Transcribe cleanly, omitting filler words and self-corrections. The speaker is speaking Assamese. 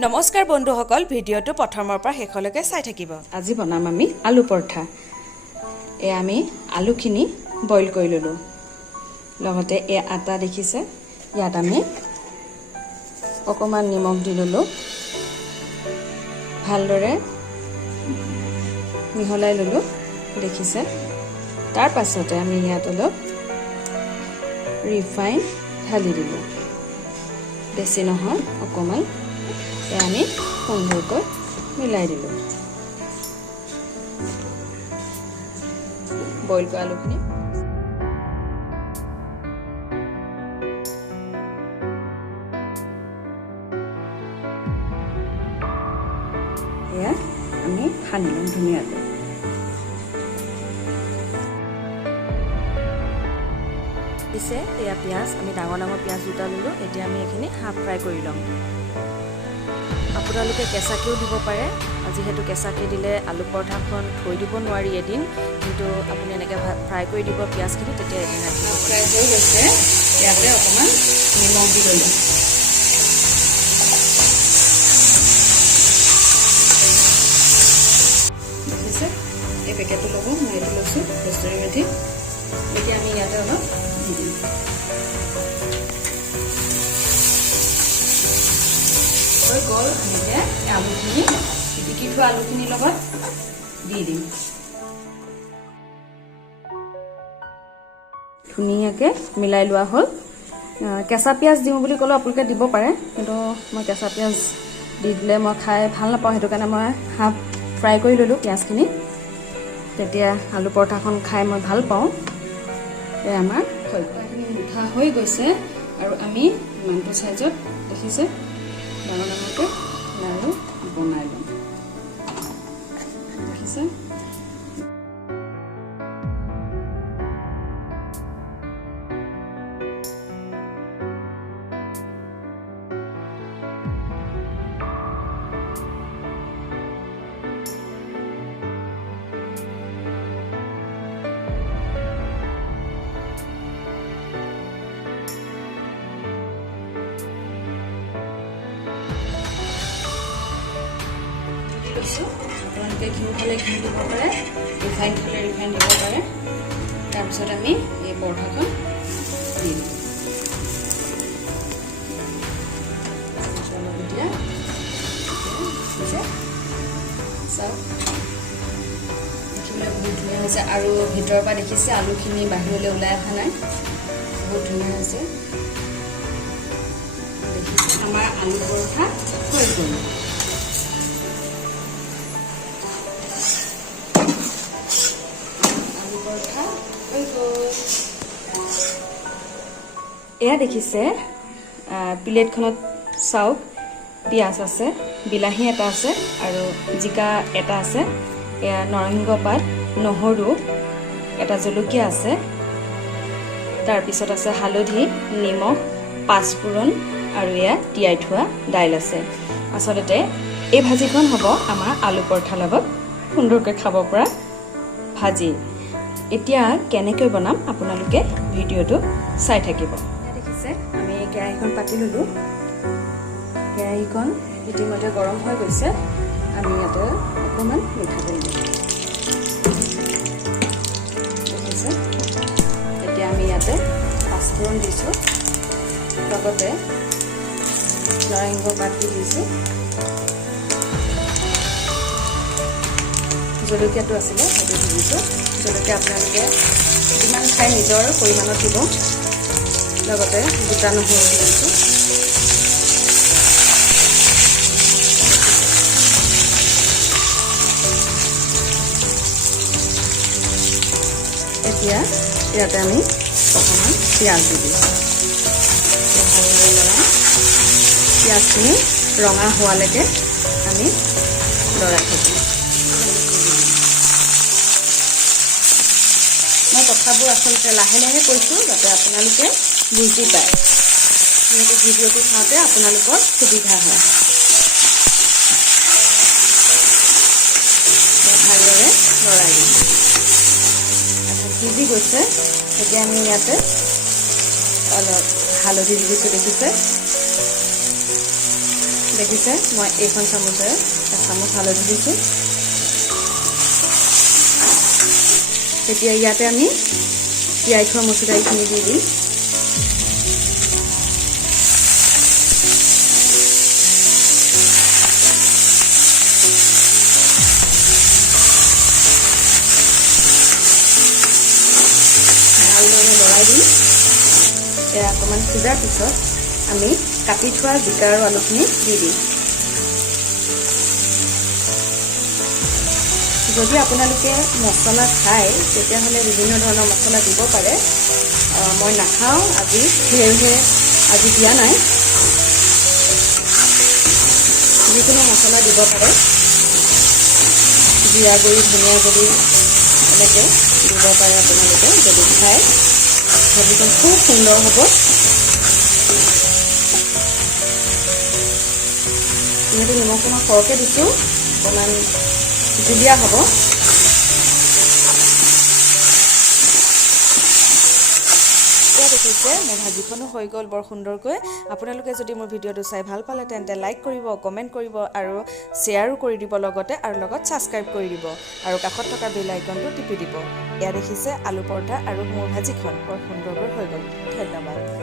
নমস্কাৰ বন্ধুসকল, ভিডিঅ'টো প্ৰথমৰ পৰা শেষলৈকে চাই থাকিব। আজি বনাম আমি আলু পৰঠা। আমি আলুখিনি বইল কৰি ল'লোঁ। লগতে আটা দেখিছে, ইয়াত আমি অকণমান নিমখ দি ল'লোঁ। ভালদৰে মিহলাই ল'লোঁ দেখিছে। তাৰ পাছতে আমি ইয়াত অলপ ৰিফাইন ঢালি দিলোঁ। বেছি নহয়, অকণমান। আমি সুন্দৰকৈ মিলাই দিলোঁ বইল কৰা আলুখিনি। এয়া আমি সানি ল'ম ধুনীয়াকৈ। পিছে এয়া পিঁয়াজ, আমি ডাঙৰ ডাঙৰ পিঁয়াজ দুটা ল'লোঁ। এতিয়া আমি এইখিনি হাফ ফ্ৰাই কৰি ল'ম। আপোনালোকে কেঁচাকৈও দিব পাৰে। যিহেতু কেঁচাকৈ দিলে আলু পৰঠাখন থৈ দিব নোৱাৰি এদিন, কিন্তু আপুনি এনেকৈ ফ্ৰাই কৰি দিব পিঁয়াজখিনি, তেতিয়া এদিন ৰাখিব। ফ্ৰাই হৈ গৈছে, ইয়াতে অকণমান নিমখ দি ল'লোঁ। দেখিছে, এই পেকেটটো ল'ব, মই এইটো লৈছোঁ কস্তুৰী মেথি। এতিয়া আমি ইয়াতে অলপ দি দিম। হৈ গ'ল। আমি এতিয়া আলুখিনি পিটিকি থোৱা আলুখিনিৰ লগত দি দিম। ধুনীয়াকৈ মিলাই লোৱা হ'ল। কেঁচা পিঁয়াজ দিওঁ বুলি ক'লেও আপোনালোকে দিব পাৰে, কিন্তু মই কেঁচা পিঁয়াজ দি দিলে মই খাই ভাল নাপাওঁ। সেইটো কাৰণে মই হাফ ফ্ৰাই কৰি ল'লোঁ পিঁয়াজখিনি। তেতিয়া আলু পৰঠাখন খাই মই ভাল পাওঁ। আমাৰ পৰঠাখিনি মিঠা হৈ গৈছে, আৰু আমি ইমানটো চাইজত দেখিছে ডাঙৰ ডাঙৰকৈ লাৰু বনাই ল'ম। দেখিছে, আপোনালোকে ঘিউ খালে ঘিউ দিব পাৰে, ৰিফাইন খালে ৰিফাইন দিব পাৰে। তাৰপিছত আমি এই পৰঠাখন দি দিম। অলপ এতিয়া চাওক, দেখিবলৈ বহুত ধুনীয়া হৈছে, আৰু ভিতৰৰ পৰা দেখিছে আলুখিনি বাহিৰলৈ ওলাই অহা নাই, বহুত ধুনীয়া হৈছে। দেখিছে, আমাৰ আলু পৰঠা হৈ গ'ল। এয়া দেখিছে, প্লেটখনত চাওক, পিঁয়াজ আছে, বিলাহী এটা আছে, আৰু জিকা এটা আছে। এয়া নৰসিংহ পাত, নহৰু, এটা জলকীয়া আছে। তাৰপিছত আছে হালধি, নিমখ, পাঁচফোৰণ, আৰু এয়া তিয়াই থোৱা দাইল আছে। আচলতে এই ভাজিখন হ'ব আমাৰ আলু পৰঠাৰ লগত সুন্দৰকৈ খাব পৰা ভাজি। এতিয়া কেনেকৈ বনাম আপোনালোকে ভিডিঅ'টো চাই থাকিব। দেখিছে, আমি কেৰাহীখন পাতি ল'লোঁ। কেৰাহীখন ইতিমধ্যে গৰম হৈ গৈছে। আমি ইয়াতে অকণমান মিঠাতেল দিম। দেখিছে, এতিয়া আমি ইয়াতে পাঁচফোৰণ দিছোঁ, লগতে নৰসিংহ পাত দি দিছোঁ। জলকীয়াটো আছিলে সেইটো দি দিছোঁ। জলকীয়া আপোনালোকে যিমান খাই নিজৰ পৰিমাণত দিব। লগতে গোটা নহৰু দি দিছোঁ। এতিয়া ইয়াতে আমি অকণমান পিঁয়াজ দি দিছোঁ। ভালদৰে লৰাই পিঁয়াজখিনি ৰঙা হোৱালৈকে আমি লৰাই থাকিম। মই কথাবোৰ আচলতে লাহে লাহে কৈছোঁ, যাতে আপোনালোকে বুজি পায়, যিহেতু ভিডিঅ'টো চাওঁতে আপোনালোকৰ সুবিধা হয়। ভালদৰে লৰাই দিম। সিজি গৈছে, এতিয়া আমি ইয়াতে অলপ হালধি দি দিছোঁ। দেখিছে, দেখিছে মই এইখন চামুচেৰে চামুচ হালধি দিছোঁ। এতিয়া ইয়াতে আমি তিয়াই থোৱা মচুৰ দাইলখিনি দি দিম। লৰাই দিম। এয়া অকণমান সিজাৰ পিছত আমি কাটি থোৱা জিকা আৰু আলুখিনি দি দিম। যদি আপোনালোকে মছলা খায় তেতিয়াহ'লে বিভিন্ন ধৰণৰ মছলা দিব পাৰে। মই নাখাওঁ আজি, সেয়েহে আজি দিয়া নাই। যিকোনো মছলা দিব পাৰে, জিৰা গুড়ি, ধনিয়া গুড়ি এনেকৈ দিব পাৰে আপোনালোকে যদি খায়। ভাজিখন খুব সুন্দৰ হ'ব। যিহেতু নিমখ মই সৰহকৈ দিছোঁ, অকণমান জুলীয়া হ'ব। এতিয়া দেখিছে মোৰ ভাজিখনো হৈ গ'ল বৰ সুন্দৰকৈ। আপোনালোকে যদি মোৰ ভিডিঅ'টো চাই ভাল পালে তেন্তে লাইক কৰিব, কমেণ্ট কৰিব আৰু শ্বেয়াৰো কৰি দিব লগতে, আৰু লগত ছাবস্ক্ৰাইব কৰি দিব আৰু কাষত থকা বেল আইকনটো টিপি দিব। এয়া দেখিছে আলু পৰঠা আৰু মোৰ ভাজিখন বৰ সুন্দৰকৈ হৈ গ'ল। ধন্যবাদ।